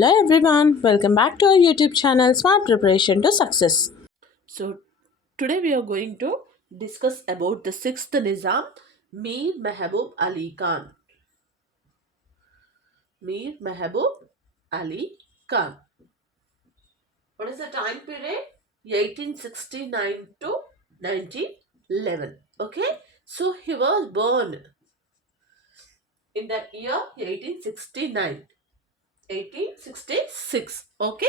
Hello everyone, welcome back to our YouTube channel Smart Preparation to Success. So today we are going to discuss about the sixth Nizam, Mir Mehboob Ali Khan. Mir Mehboob Ali Khan. What is the time period? 1869 to 1911. Okay, so he was born in the year 1869. 1866. Okay,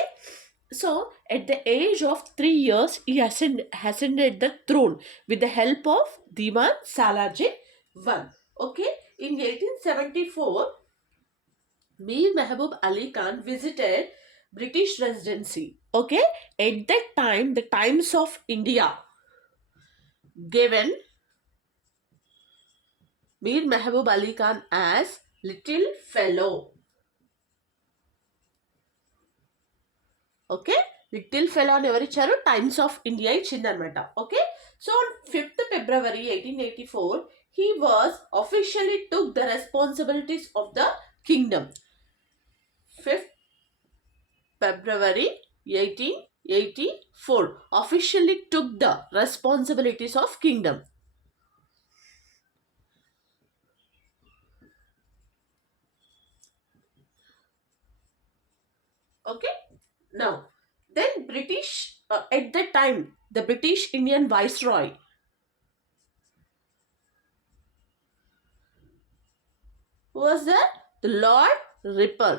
so at the age of 3 years he ascended the throne with the help of Diwan Salaji I. Okay, in 1874 Mir Mehboob Ali Khan visited British residency. Okay, at that time the Times of India given Mir Mehboob Ali Khan as little fellow. Okay, little fellow అని ఎవరు ఇచ్చారు? Times of India ఇచ్చిందనమాట. Okay, so on 5th February 1884 he was officially took the responsibilities of the kingdom. 5th February 1884 officially took the responsibilities of kingdom. Okay, now then British at that time the British Indian Viceroy who was that? The Lord Ripon.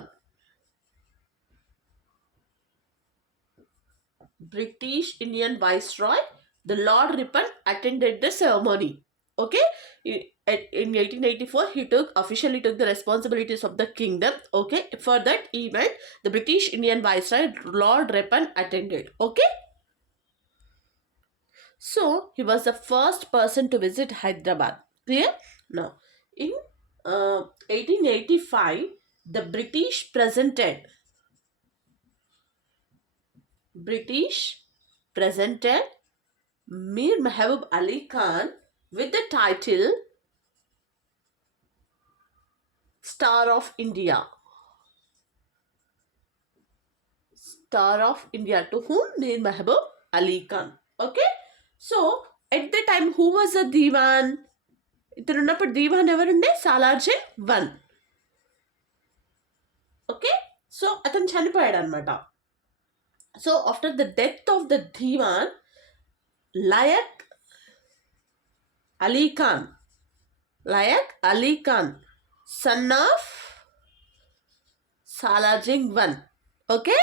British Indian Viceroy, the Lord Ripon, attended the ceremony. Okay, in 1884 he officially took the responsibilities of the kingdom. Okay, for that event the British Indian Viceroy Lord Ripon attended. Okay, so he was the first person to visit Hyderabad. Clear? Now in 1885 the British presented Mir Mehboob Ali Khan with the title Star of India. Star of India to whom? Mir Mehboob Ali Khan. Okay, so at the time who was the Diwan? ఇతనున్నప్పుడు దీవాన్ ఎవరుండే? Salarjung one. Okay, so అతను చనిపోయాడు అనమాట. So after the death of the Diwan Layaq Ali Khan, son of Salajing I, okay,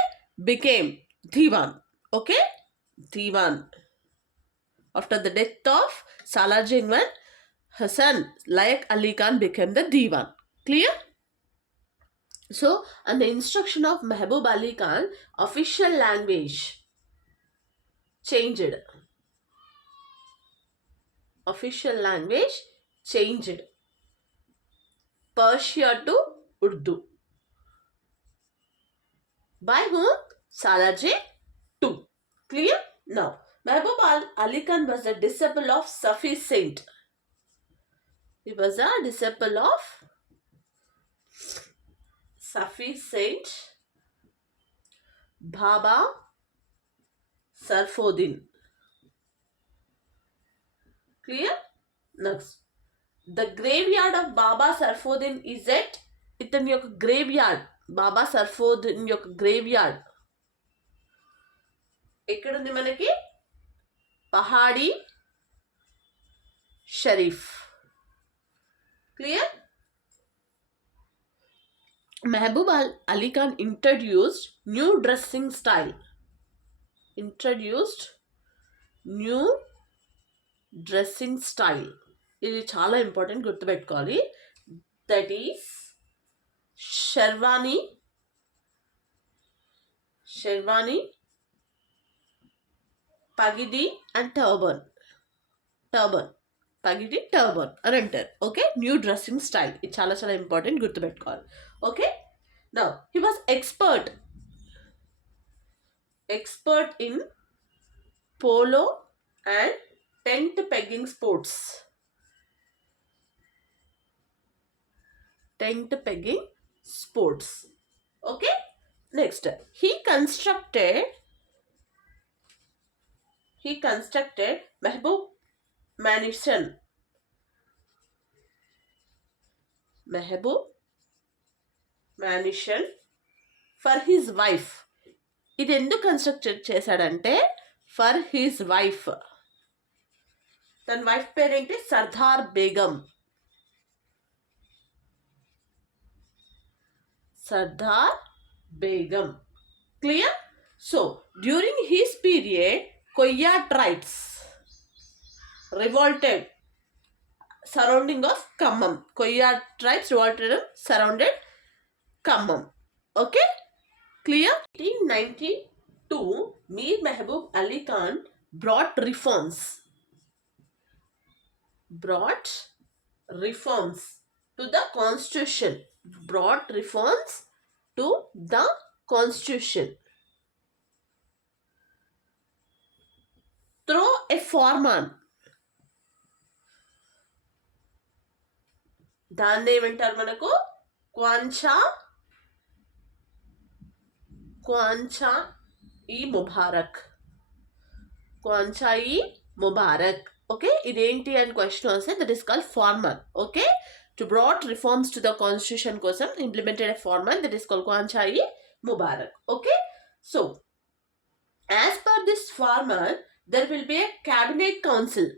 became Diwan. Okay, Diwan. After the death of Salajing I, her son Layak Ali Khan became the Diwan. Clear? So, on the instruction of Mehboob Ali Khan, official language changed. Official language changed. Persia to Urdu. By whom? Salaji II. Clear? Now, Mehboob Ali Khan was a disciple of Sufi saint. He was a disciple of Sufi saint Baba Sarfuddin. Clear? Next, the graveyard of Baba Sarfuddin is at ఇతని యొక్క graveyard. బాబా సర్ఫోదిన్ యొక్క graveyard ఎక్కడుంది మనకి? పహాడీ Sharif. Clear? Mehboob Ali Khan introduced new dressing style. ఇది చాలా important, గుర్తుపెట్టుకోవాలి. That is sherwani, పగిడి అండ్ టర్బన్. పగిడి టర్బన్ అని అంటారు. Okay, new dressing style. ఇది చాలా చాలా ఇంపార్టెంట్, గుర్తుపెట్టుకోవాలి. Okay, now he was expert in polo and tent pegging sports. Okay, next, he constructed Mehboob Mansion for his wife. ఇది ఎందుకు కన్స్ట్రక్ట్ చేశాడంటే ఫర్ హిజ్ వైఫ్. తన వైఫ్ పేరేంటి? సర్దార్ Begum. Clear? So during his period, Koya tribes revolted surrounding of Khammam. Koya tribes revolted surrounded Khammam. Okay? Clear? 1892, Mir Mehboob Ali Khan brought reforms to the constitution. Through a farman. దాన్ని ఏమంటారు మనకు? క్వాంచా-ఈ ముబారక్. ఓకే, ఇదేంటి అని question వస్తే that is called farmer. Okay, to brought reforms to the constitution కోసం implemented a farmer that is called Qanuncha e Mubarak. Okay, so as per this farmer there will be a cabinet council.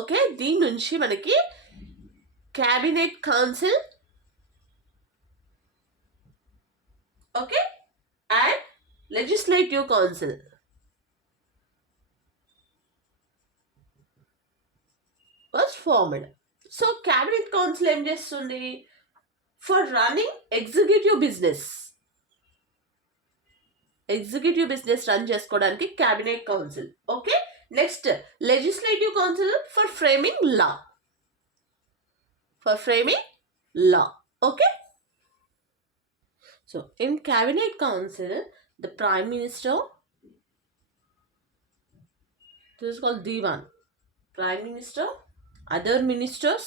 Okay, దీని నుంచి మనకి cabinet council, okay, and legislative council. was formed. So cabinet council ఏం చేస్తుంది? For running executive business run చేసుకోవడానికి cabinet council. Okay, next legislative council for framing law. Okay, so in cabinet council the prime minister, this is called Diwan, prime minister, other ministers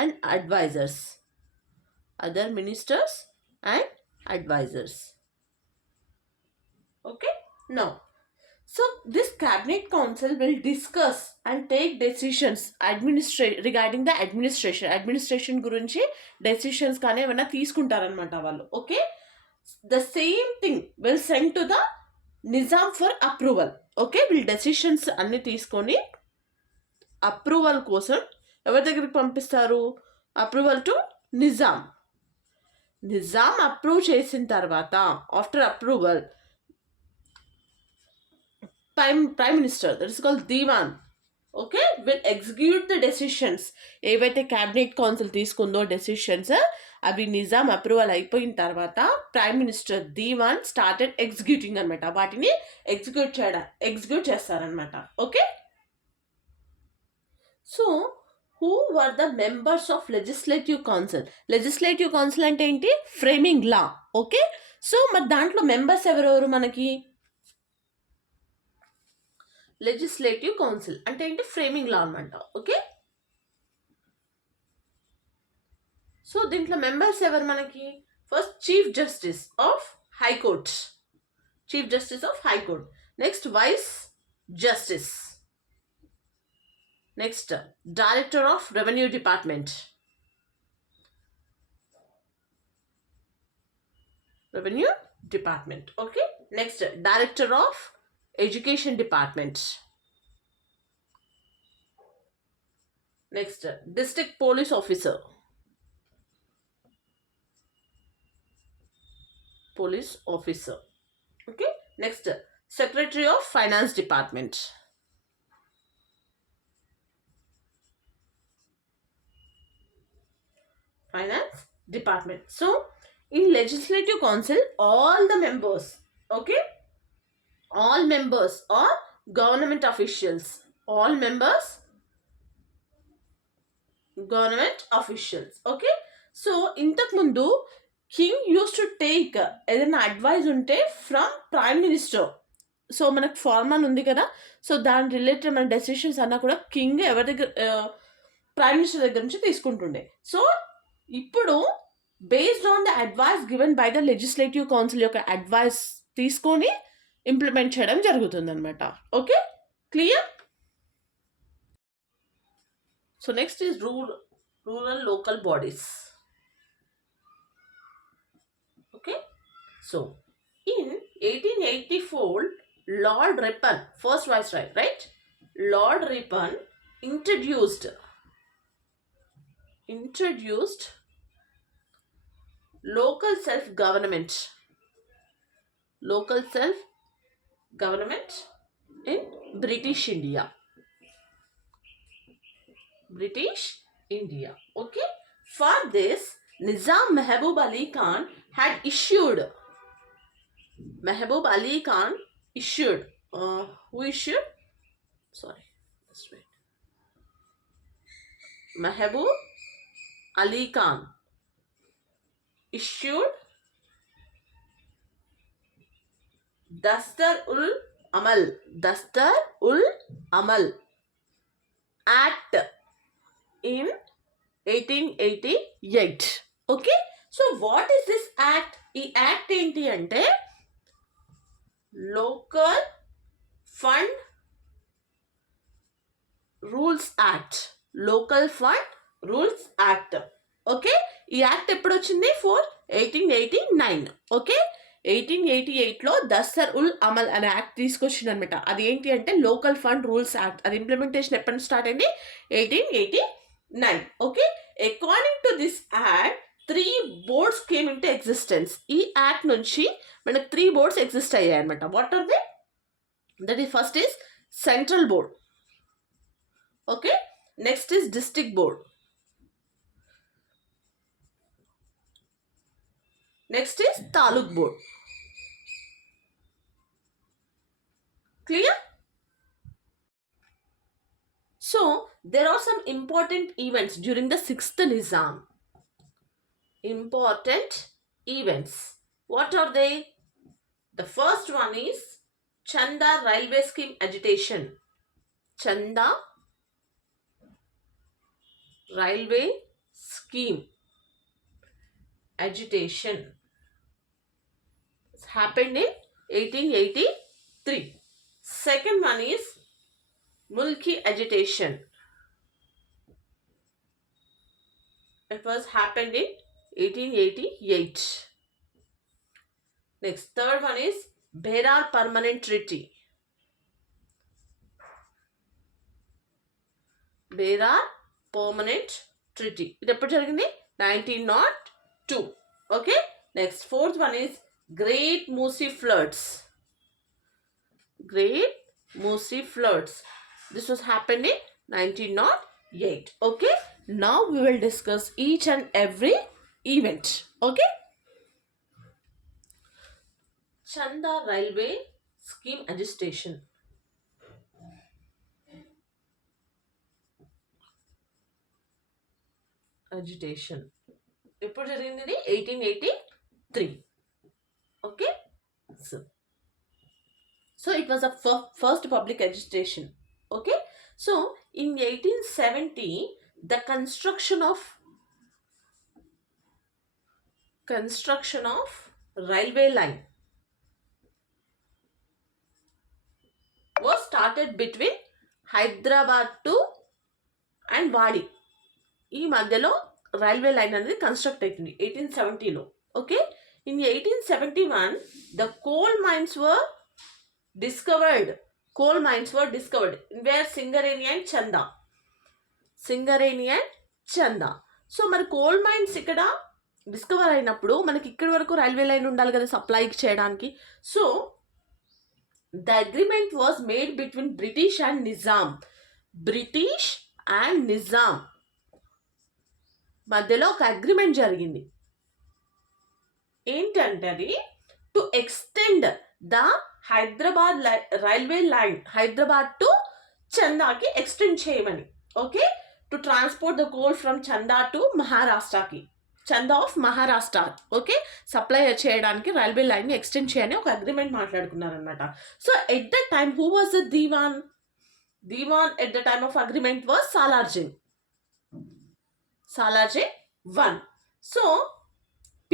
and advisors. Okay, now so this cabinet council will discuss and take decisions regarding the administration గురించి డెసిషన్స్ కానీ ఏమైనా తీసుకుంటారనమాట వాళ్ళు. Okay, the same thing will send to the Nizam for approval. Okay, వీళ్ళు డెసిషన్స్ అన్ని తీసుకొని అప్రూవల్ కోసం ఎవరి దగ్గరికి పంపిస్తారు? అప్రూవల్ టు నిజాం అప్రూవ్ చేసిన తర్వాత after approval prime minister, that is called Dewan, okay, will execute the decisions. ఏవైతే క్యాబినెట్ కౌన్సిల్ తీసుకుందో డెసిషన్స్ అవి నిజాం అప్రూవల్ అయిపోయిన తర్వాత prime minister Dewan started executing అనమాట. వాటిని ఎగ్జిక్యూట్ చేస్తారనమాట. Okay, so who were the members of legislative council? Legislative council అంటే ఏంటి? ఫ్రేమింగ్ లా. ఓకే, సో మరి దాంట్లో మెంబర్స్ ఎవరెవరు మనకి? లెజిస్లేటివ్ కౌన్సిల్ అంటే ఏంటి? ఫ్రేమింగ్ లా అనమాట. ఓకే, సో దీంట్లో మెంబర్స్ ఎవరు మనకి? First chief justice of high court, next vice justice, next director of revenue department, okay, next director of education department, next district police officer, okay, next secretary of finance department, So in legislative council all members are government officials. Okay, so ఇంతకు ముందు king use to take ఏదైనా అడ్వైజ్ ఉంటే from prime minister. So మనకు ఫార్మన్ ఉంది కదా, సో దాని రిలేటెడ్ మన డెసిషన్స్ అన్నా కూడా కింగ్ ఎవరి దగ్గర? ప్రైమ్ మినిస్టర్ దగ్గర నుంచి తీసుకుంటుండే. సో ఇప్పుడు based on the advice given by the legislative council యొక్క అడ్వైస్ తీసుకొని ఇంప్లిమెంట్ చేయడం జరుగుతుంది అనమాట. Okay, clear? So next is rural local bodies. Okay, so in 1884 Lord Ripon, first viceroy, right? Lord Ripon introduced local self-government in British India. Okay, for this Nizam Mehboob Ali Khan had issued who issued, sorry, just wait, Mehboob Ali Khan issued Dastar-ul-Amal Act in 1888. Okay, so what is this act? ఈ యాక్ట్ ఏంటి అంటే local fund rules act. Okay, ఈ యాక్ట్ ఎప్పుడు వచ్చింది? 1889. ఓకే, 1888లో దస్తర్-ఉల్-అమల్ అనే యాక్ట్ తీసుకొచ్చింది అనమాట. అది ఏంటి అంటే లోకల్ ఫండ్ రూల్స్ యాక్ట్. అది ఇంప్లిమెంటేషన్ ఎప్పటి నుంచి స్టార్ట్ అయింది? 1889. Okay, according to this act 3 boards came into existence. ఈ యాక్ట్ నుంచి మనకు 3 boards ఎగ్జిస్ట్ అయ్యాయి అనమాట. What are they? That is first is central board. Okay, next is district board, next is taluk board. Clear? So there are some important events during the 6th Nizam. Important events. What are they? The first one is Chanda Railway Scheme agitation. Chanda Railway Scheme agitation. It happened in 1883. Second one is Mulki agitation. It was happened in 1888. Next, third one is Berar Permanent Treaty. Berar Permanent Treaty. ఇది ఎప్పుడు జరిగింది? 1902. Okay. Next, fourth one is Great Musi Floods. This was happened in 1908. Okay. Now we will discuss each and every event. Okay. Chanda Railway Scheme agitation. ఎప్పుడు జరిగింది? 1883. Okay. So it was a first public agitation. Okay. So in 1870 the construction of railway line was started between Hyderabad to and Wadi. ఈ మధ్యలో railway line అనేది construct అవుతుంది 1870లో. Okay, in 1871 the coal mines were discovered where Singareni and Chanda. So మరి coal mines ఇక్కడ డిస్కవర్ అయినప్పుడు మనకి ఇక్కడి వరకు రైల్వే లైన్ ఉండాలి కదా సప్లై చేయడానికి. So the agreement was made between British and Nizam మధ్యలో ఒక అగ్రిమెంట్ జరిగింది. ఏంటంటే అది to extend the Hyderabad railway line Hyderabad to చందాకి ఎక్స్టెండ్ చేయమని. Okay, to transport the coal from Chanda to మహారాష్ట్రకి, Chanda of Maharashtra. Okay, supply చేయడానికి రైల్వే లైన్ని ఎక్స్టెండ్ చేయని ఒక అగ్రిమెంట్ మాట్లాడుకున్నారనమాట. So at the time who was the Diwan at the time of agreement was Salarjung 1. So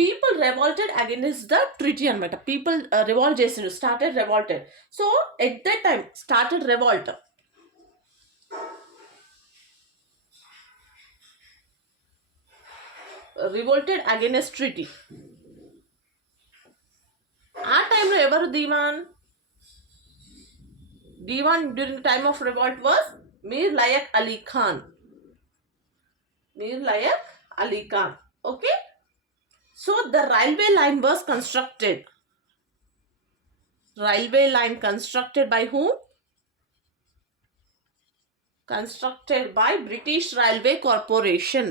people revolted against the treaty అనమాట. People revolt చేసిండ్రు, started revolted. So at that time started revolt. Revolted against treaty. ఆ టైంలో ఎవరు దివాన్ during the time of revolt was Mir Layak Ali Khan. Mir Layak Ali Khan. Okay. So the railway line was constructed. Railway line constructed by whom? Constructed by British Railway Corporation.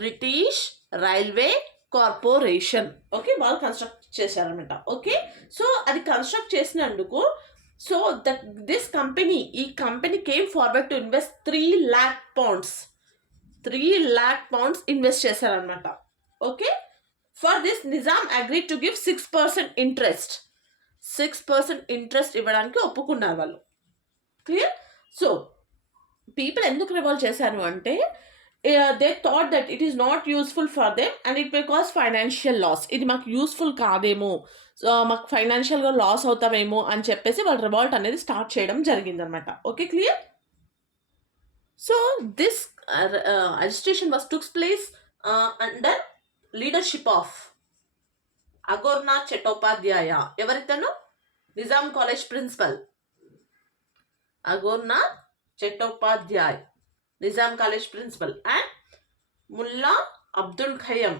British Railway Corporation. Okay, వాళ్ళు construct చేశారనమాట. Okay, so అది construct చేసినందుకు so this company, ఈ company came forward to invest 3 lakh pounds. 3 lakh pounds invest చేశారనమాట. Okay, for this Nizam agree to give 6% interest. 6% interest ఇవ్వడానికి ఒప్పుకున్నారు వాళ్ళు. Clear? So people ఎందుకు రివాల్వ్ చేశారు అంటే they thought that it is not useful for them and it may cause financial loss. ఇది మాకు యూస్ఫుల్ కాదేమో, మాకు ఫైనాన్షియల్గా లాస్ అవుతామేమో అని చెప్పేసి వాళ్ళు రివాల్ట్ అనేది స్టార్ట్ చేయడం జరిగిందనమాట. Okay, clear? So this agitation was tooks place under leadership of Aghornath Chattopadhyay. ఎవరితను? Nizam college principal Aghornath Chattopadhyay, Nizam College principal, and Mullah Abdul Khayyam,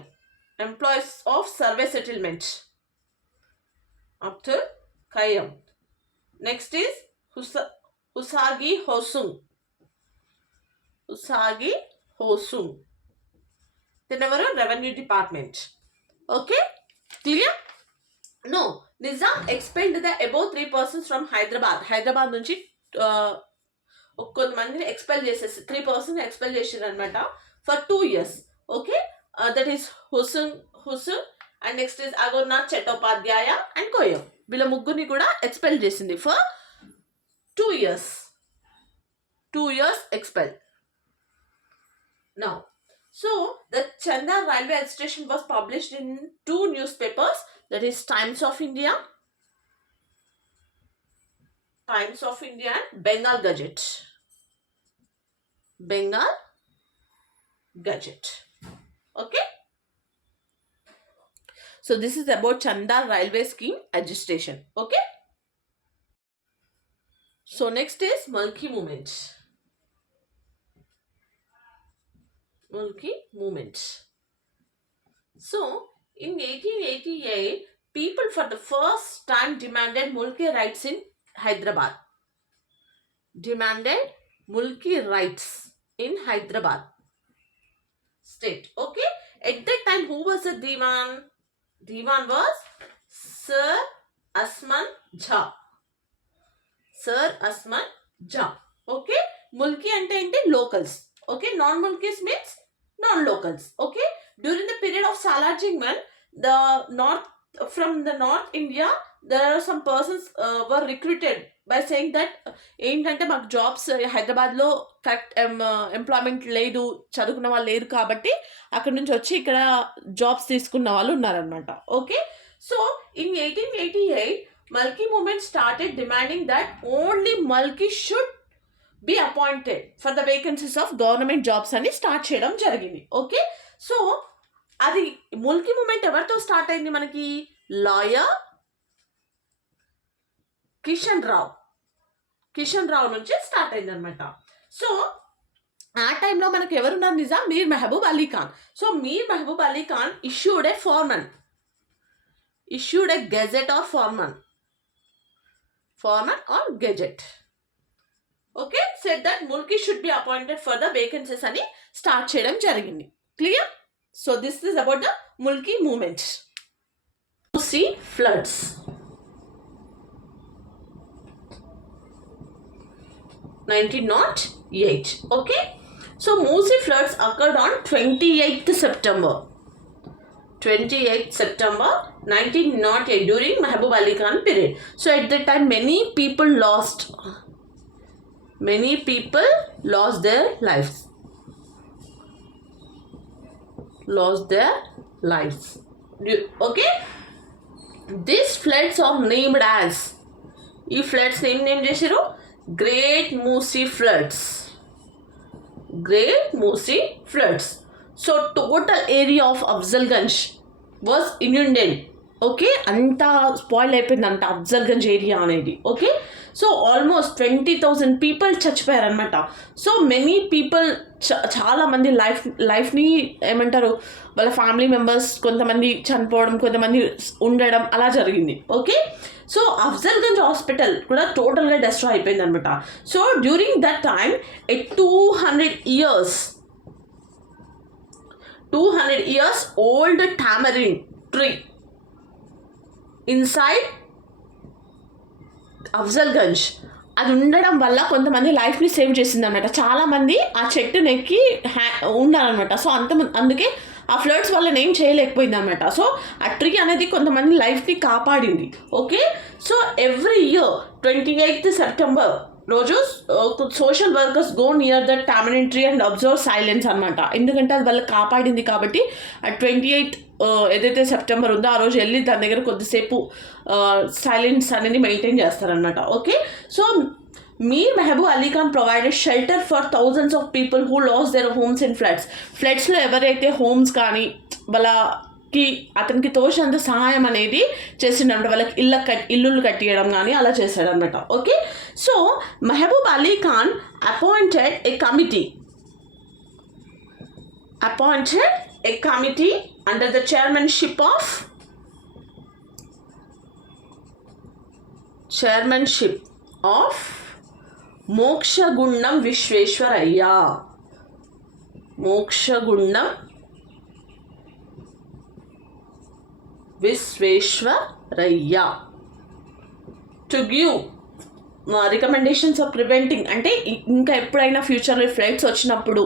employees of survey settlement. Abdul Khayyam. Next is Usagi Hosung. Usagi Hosung. Then our revenue department. Okay, clear? No, Nizam expelled the above 3 persons from Hyderabad. Hyderabad నుంచి కొంతమందిని ఎక్స్పెల్ చేసేసి 3% expel చేసారు అనమాట for 2 years. Okay, that is Hasan and next is Aghornath Chattopadhyay and Qayyum. వీళ్ళ ముగ్గురిని కూడా expel చేసింది for 2 years. 2 years expel. Now so the Chanda railway station was published in 2 newspapers, that is Times of India and Bengal Gazette. Bengal Gazette. Okay. So this is about Chanda railway scheme agitation. Okay. So next is Mulki movement. Mulki movement. So in 1888, people for the first time demanded Mulki rights in Hyderabad. Demanded Mulki rights in Hyderabad state. Okay, at that time who was the Diwan? Diwan was Sir Asman Jha. Sir Asman Jha. Okay, Mulki ante ante locals. Okay, non-Mulkis means non-locals. Okay, during the period of Salajingman, from the North India, there are some persons were recruited by saying that ఏంటంటే మాకు జాబ్స్ హైదరాబాద్లో correct employment లేదు, చదువుకున్న వాళ్ళు లేరు, కాబట్టి అక్కడ నుంచి వచ్చి ఇక్కడ జాబ్స్ తీసుకున్న వాళ్ళు ఉన్నారనమాట. Okay, so in 1888 Mulki movement started demanding that only Mulki should be appointed for the vacancies of government jobs అని స్టార్ట్ చేయడం జరిగింది. ఓకే, సో అది ముల్కీ మూమెంట్ ఎవరితో స్టార్ట్ అయింది? మనకి లాయర్ కిషన్ రావు నుంచి స్టార్ట్ అయింది అనమాట. సో ఆ టైంలో మనకి ఎవరున్నారు? Nizam Mir Mehboob Ali Khan. So Mir Mehboob Ali Khan issued a gazette or foreman or gazette. Okay, said that Mulki should be appointed for the vacancies అని స్టార్ట్ చేయడం జరిగింది. Clear? So this is about the Mulki movement. Musi floods. 1908. Okay, so Musi floods occurred on 28th September 1908 during Mahbub Ali Khan period. So at that time many people lost their lives Okay, these floods are named as, ఈ floods name చేసారు great Musi floods. Great Musi floods. So total area of Afzalgunj was inundated. Okay, అంతా spoil అయిపోయింది అంట Afzalgunj area అనేది. Okay, so almost 20,000 people చచ్చిపోయారనమాట. So many people, చాలామంది లైఫ్ని ఏమంటారు, వాళ్ళ ఫ్యామిలీ మెంబర్స్ కొంతమంది చనిపోవడం, కొంతమంది ఉండడం అలా జరిగింది. ఓకే, సో అఫ్జల్గంజ్ హాస్పిటల్ కూడా టోటల్గా డిస్ట్రాయ్ అయిపోయింది అనమాట. So during that time A 200 years old tamarind tree inside Afzalgunj అది ఉండడం వల్ల కొంతమంది లైఫ్ని సేవ్ చేసింది అనమాట. చాలామంది ఆ చెట్టును ఎక్కి ఉండాలన్నమాట. సో అందుకే ఆ ఫ్లడ్స్ వల్ల ఏం చేయలేకపోయింది అనమాట. సో ఆ ట్రీ అనేది కొంతమంది లైఫ్ని కాపాడింది. Okay, so every year 28th September రోజు social workers go near the tamarind tree and observe silence అనమాట. ఎందుకంటే అది వాళ్ళకి కాపాడింది కాబట్టి ఆ 28 ఏదైతే సెప్టెంబర్ ఉందో ఆ రోజు వెళ్ళి దాని దగ్గర కొద్దిసేపు సైలెన్స్ అనేది మెయింటైన్ చేస్తారనమాట. Okay, so Mir Mehboob Ali Khan provided shelter for thousands of people who lost their homes in ఫ్లడ్స్లో ఎవరైతే హోమ్స్ కానీ వాళ్ళకి అతనికి తోచినంత సహాయం అనేది చేసిండనమాట. వాళ్ళకి ఇల్లులు కట్టియడం కానీ అలా చేశాడనమాట. Okay, so Mehboob Ali Khan appointed a committee under the chairmanship of Mokshagundam Visvesvaraya. Mokshagundam Visvesvaraya to give recommendations of preventing, అంటే ఇంకా ఎప్పుడైనా ఫ్యూచర్లో ఫ్లడ్స్ వచ్చినప్పుడు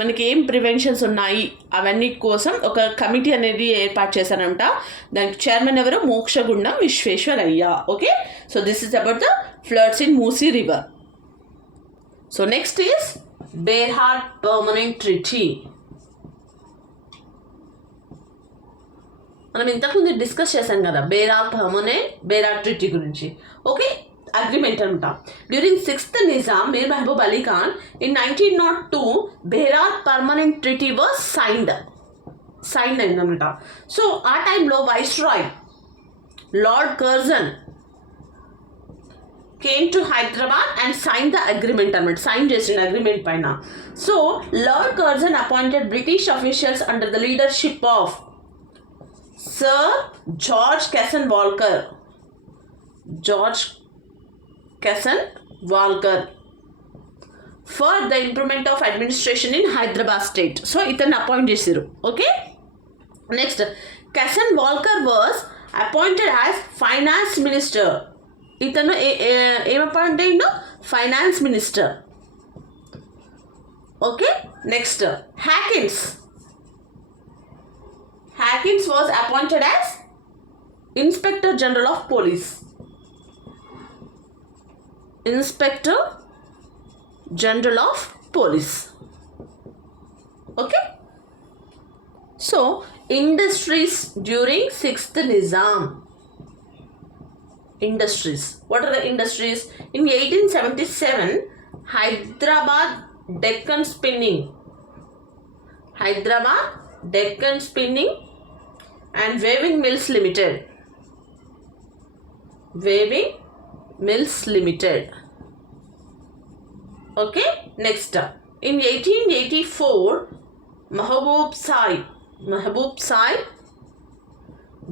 మనకి ఏం ప్రివెన్షన్స్ ఉన్నాయి అవన్నీ కోసం ఒక కమిటీ అనేది ఏర్పాటు చేశారంట. దానికి చైర్మన్ ఎవరు? Mokshagundam Visvesvaraya. Okay, so this is about the floods in Musi river. So next is Berar permanent treaty. మనం ఇంతకుముందు డిస్కస్ చేశాం కదా బేర్హాట్ ట్రీటీ గురించి. ఓకే, అగ్రిమెంట్ అనమాట. During 6th Nizam Mir Mehboob Ali Khan in 1902 Berar permanent treaty was signed అయిందనమాట. సో ఆ టైంలో viceroy lord Curzon came to Hyderabad and signed the agreement అనమాట. సైన్ చేసిన అగ్రిమెంట్ పైన. So lord Curzon appointed British officials under the leadership of Sir George Curzon Walker for the improvement of administration in Hyderabad state. So ఇతన్ని అపాయింట్ చేశారు. Okay, next Curzon Walker was appointed as finance minister. ఇతను ఏం appoint అయ్యిందో? Finance minister. Okay, next Hawkins was appointed as inspector general of police. Okay, so industries during 6th Nizam. Industries. What are the industries? In 1877, Hyderabad Deccan Spinning and Weaving Mills Limited. Okay, next in 1884, Mahbub Sai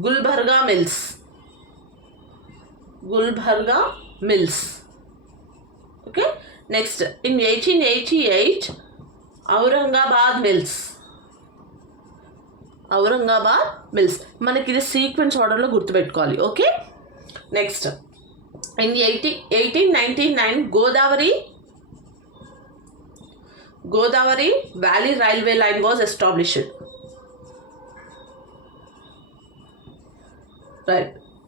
Gulbarga Mills. Okay, next in 1888 Aurangabad Mills. మనకి ఇది సీక్వెన్స్ ఆర్డర్లో గుర్తుపెట్టుకోవాలి. Okay, next in 1899 Godavari Valley Railway Line was established.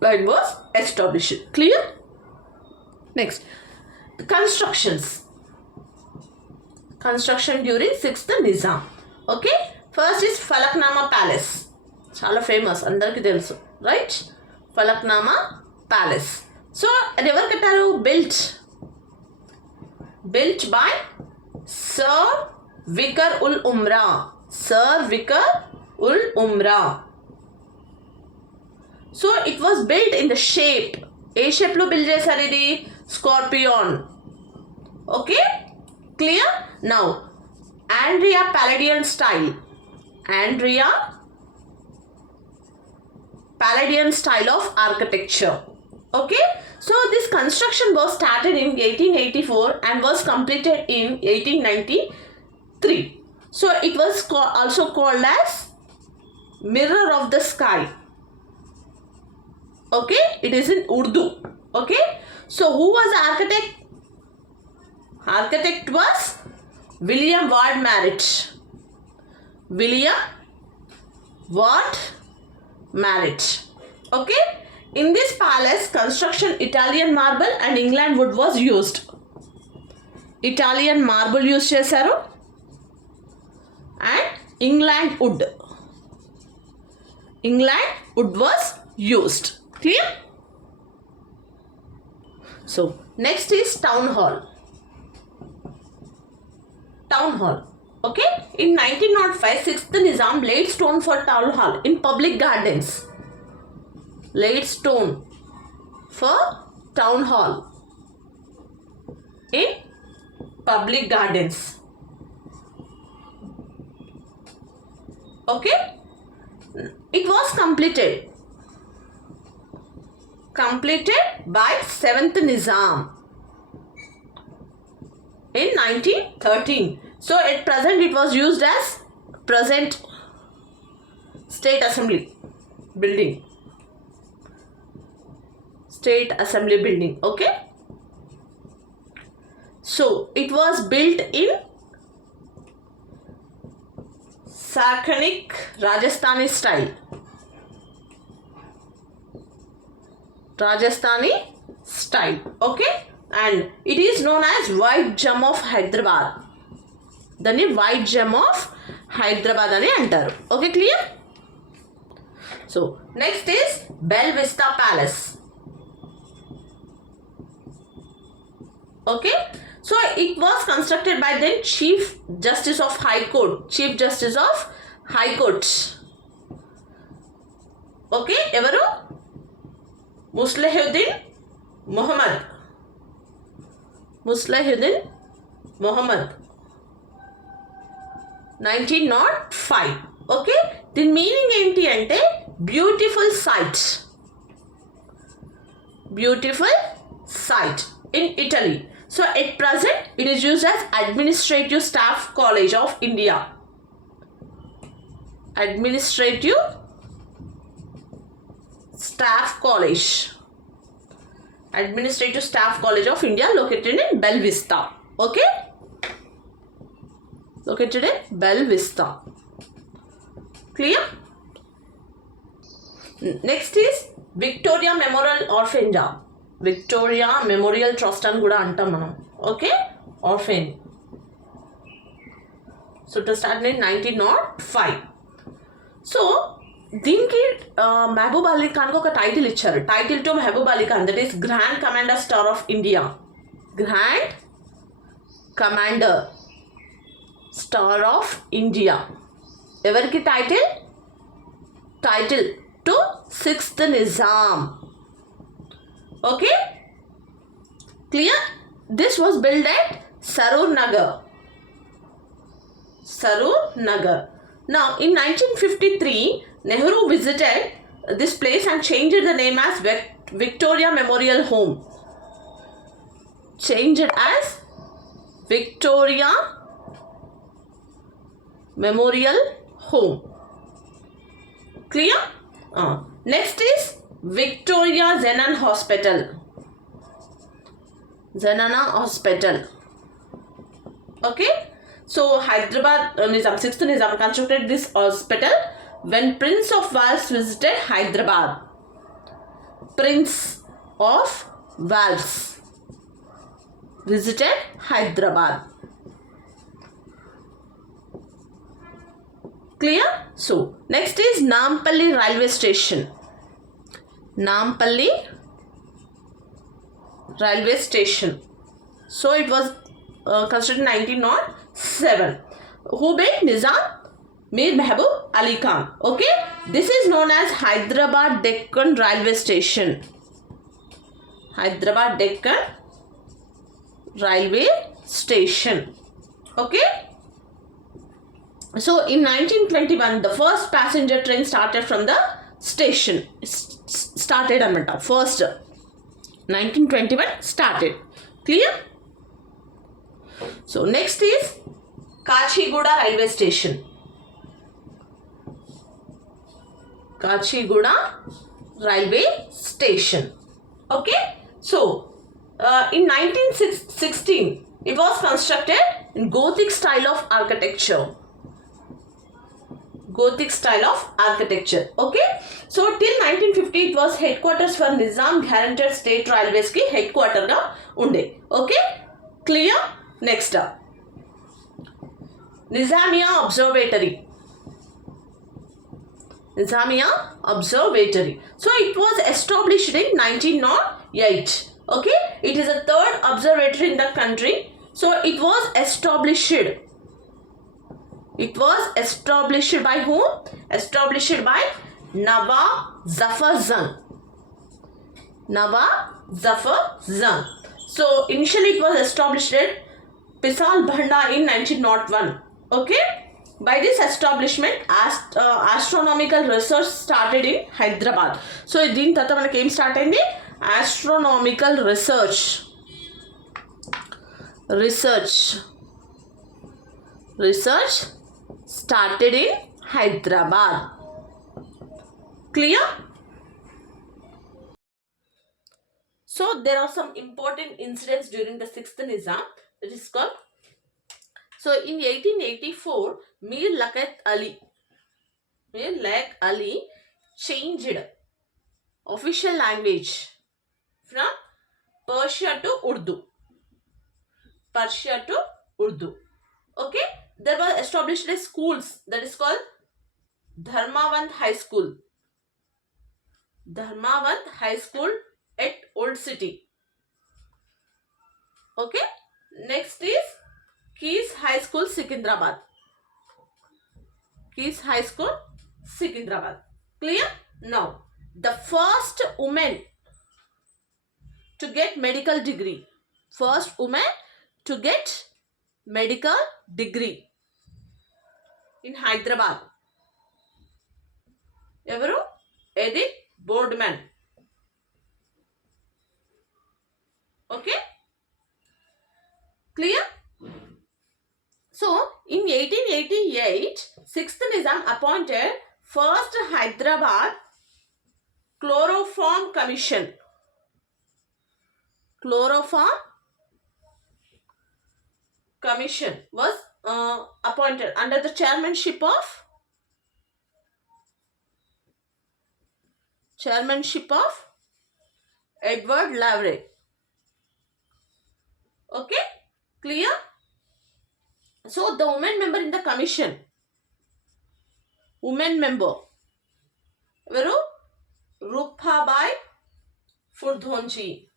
Line was established. Clear? Next, the construction during 6th Nizam. Okay, first is Falaknama Palace. చాలా ఫేమస్, అందరికీ తెలుసు, రైట్? Falaknuma palace. So అది ఎవరు కట్టారు? built by Sir Vikar ul Umra. Sir Vikar ul Umra. So it was built in the shape. ఏ షేప్ లో బిల్డ్ చేశారు ఇది? Scorpion. Okay, clear? Now Andrea Palladian style. Andrea Palladian style of architecture. Okay, so this construction was started in 1884 and was completed in 1893. So it was also called as mirror of the sky. Okay, it is in Urdu. Okay, so who was the architect? Architect was William Ward Marriott. William Ward Marriott. Okay, in this palace construction Italian marble and England wood was used. Italian marble use చేశారు and England wood was used. Clear? So next is town hall. Okay, in 1905 6th Nizam laid stone for town hall in public gardens. Laid stone for town hall in public gardens. Okay, it was completed by 7th Nizam in 1913. So at present it was used as present State Assembly building. Okay, so it was built in Sarkanic Rajasthani style. Okay, and it is known as White Gem of Hyderabad. దాన్ని white gem of Hyderabad అని అంటారు. Okay, clear? So next is Bella Vista palace. Okay, so it was constructed by then chief justice of high court. Okay, ఎవరు? Muslihuddin Mohammed 1905. Okay, దీని meaning ఏంటి అంటే beautiful site in Italy. So at present it is used as Administrative Staff College of India. Administrative Staff College of India located in Bell Vista. Okay, located in Bell Vista. Clear? Next is Victoria Memorial Orphanage. Victoria Memorial Trust అని కూడా అంటాం మనం. Okay, orphan. So to start in 1905. సో దీనికి మహబూబ్ అలీ ఖాన్కి ఒక title ఇచ్చారు. Title to Mahbub Ali Khan, that is grand commander star of India. Grand commander star of India. ఎవరికి title? Title to 6th Nizam. Okay, clear? This was built at Sarur Nagar. Now in 1953 Nehru visited this place and changed the name as Victoria Memorial Home. Changed it as Victoria Memorial Home. Clear? Next is Victoria Zenana Hospital. Okay, so Hyderabad Nizam, 6th Nizam constructed this hospital when Prince of Wales visited Hyderabad. Prince of Wales visited Hyderabad. Clear? So next is Nampalli railway station. Nampalli railway station. So it was constructed in 1907. Who built? Nizam Mir Mehboob Ali Khan. Okay, this is known as Hyderabad Deccan Railway Station. Hyderabad Deccan Railway Station. Okay. So in 1921, the first passenger train started from the station. Started anamata. First 1921 started. Clear? So next is Kachiguda Railway Station. Kachiguda Railway Station. Okay. So in 1916, it was constructed in Gothic style of architecture. Gothic style of architecture. Okay. So till 1950 it was headquarters for Nizam Guaranteed State Railways ki headquarter ga unde. Okay. Clear? Next up. Nizamiya Observatory. Nizamiya Observatory. So it was established in 1908. Okay. It is a third observatory in the country. So it was established. It was established by whom? Established by Nawab Zafar Jung. Nawab Zafar Jung. So initially it was established at Pisal Bhanda in 1901. Okay. By this establishment, astronomical research started in Hyderabad. So దీని తర్వాత మనకి ఏం స్టార్ట్ అయింది? Astronomical research started in Hyderabad. Clear? So there are some important incidents during the 6th Nizam. It is called. So in 1884, Mir Liaquat Ali changed official language from Persia to Urdu. Okay. There was established a schools that is called Dharmavant High School. Dharmavant High School at Old City. Okay. Next is Keys High School, Secunderabad. Keys High School, Secunderabad. Clear? Now, the first woman to get medical degree. First woman to get medical degree in Hyderabad. Evaru? Edith Boardman. Okay? Clear? So, in 1888, 6th Nizam appointed first Hyderabad Chloroform Commission. Chloroform Commission was appointed under the chairmanship of Edward Lavray. Okay? Clear? So the women member in the commission, Veru Rupabai Furdhonji.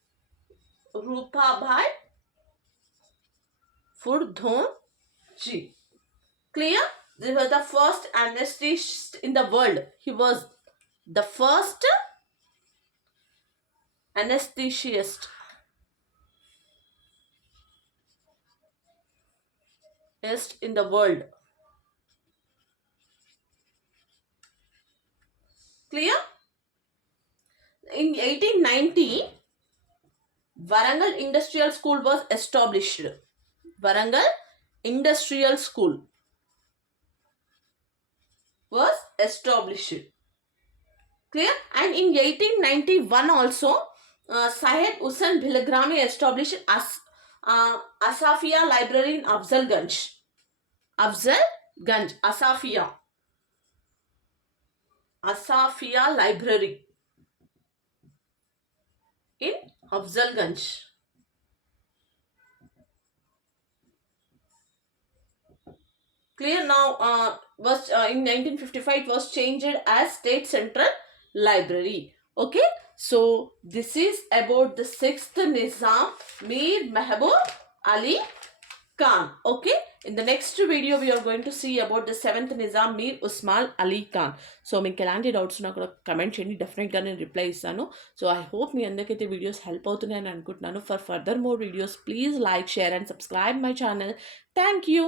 Clear? This was the first anesthetist in the world. He was the first anesthetist in the world. Clear? In 1890, Warangal Industrial School was established. Warangal Industrial School was established. Clear? And in 1891 also, Syed Hussain Bhilagrami established Asafia Library in Afzalganj. Asafia Library in Afzalganj. Clear now. Was in 1955 it was changed as State Central Library. Okay, so this is about the sixth Nizam, Mir Mehboob Ali Khan. Okay, in the next video we are going to see about the seventh Nizam, Mir Usman Ali Khan. So మీకు ఎలాంటి డౌట్స్ ఉన్నా కూడా కమెంట్ చేయండి, డెఫినెట్గా నేను reply ఇస్తాను. So I hope మీ అందరికైతే వీడియోస్ హెల్ప్ అవుతున్నాయని అనుకుంటున్నాను. For further more videos please like, share and subscribe my channel. Thank you.